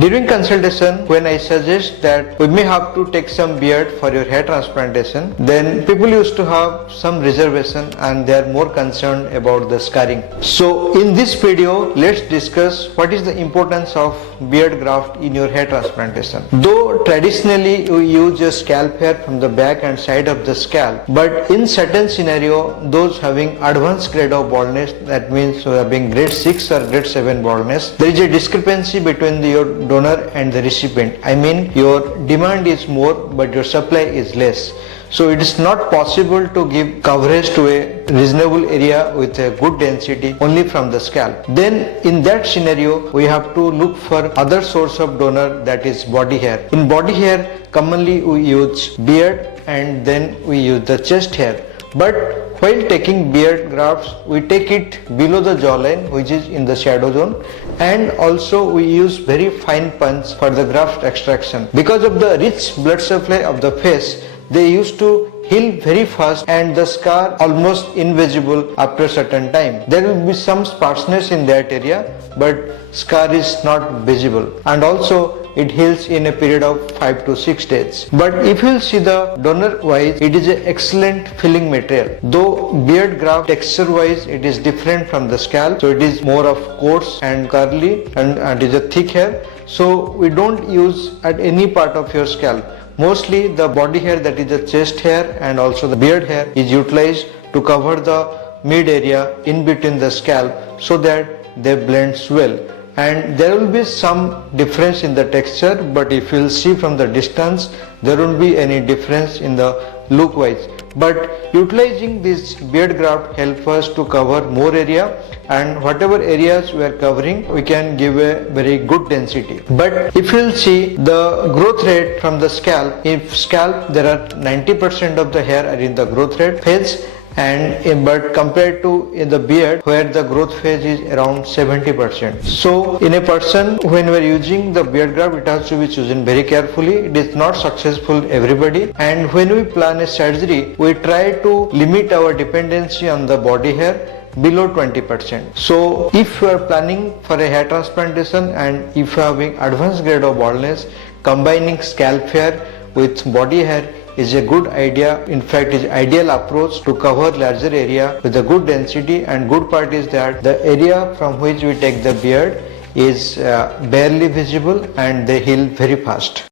During consultation, when I suggest that we may have to take some beard for your hair transplantation, then people used to have some reservation and they are more concerned about the scarring. So in this video, let's discuss what is the importance of beard graft in your hair transplantation. Though traditionally we use a scalp hair from the back and side of the scalp, but in certain scenario, those having advanced grade of baldness, that means having grade 6 or grade 7 baldness, there is a discrepancy between your donor and the recipient. I mean, your demand is more but your supply is less. So it is not possible to give coverage to a reasonable area with a good density only from the scalp. Then in that scenario, we have to look for other source of donor, that is body hair. In body hair, commonly we use beard and then we use the chest hair. But while taking beard grafts, we take it below the jawline, which is in the shadow zone, and also we use very fine punch for the graft extraction. Because of the rich blood supply of the face, they used to heal very fast and the scar almost invisible after a certain time. There will be some sparseness in that area, but scar is not visible, and also it heals in a period of 5 to 6 days. But if you see the donor wise, it is an excellent filling material. Though beard graft texture wise it is different from the scalp, so it is more of coarse and curly and it is a thick hair. So we don't use at any part of your scalp. Mostly the body hair, that is the chest hair, and also the beard hair is utilized to cover the mid area in between the scalp so that they blend well. And there will be some difference in the texture, but if you will see from the distance, there won't be any difference in the look wise. But utilizing this beard graft helps us to cover more area, and whatever areas we are covering, we can give a very good density. But if you will see the growth rate from the scalp, if scalp there are 90% of the hair are in the growth rate phase, but compared to in the beard where the growth phase is around 70%. So in a person, when we are using the beard graft, it has to be chosen very carefully. It is not successful everybody, and when we plan a surgery, we try to limit our dependency on the body hair below 20%. So if you are planning for a hair transplantation and if you are having advanced grade of baldness, combining scalp hair with body hair is a good idea. In fact, is ideal approach to cover larger area with a good density, and good part is that the area from which we take the beard is barely visible and they heal very fast.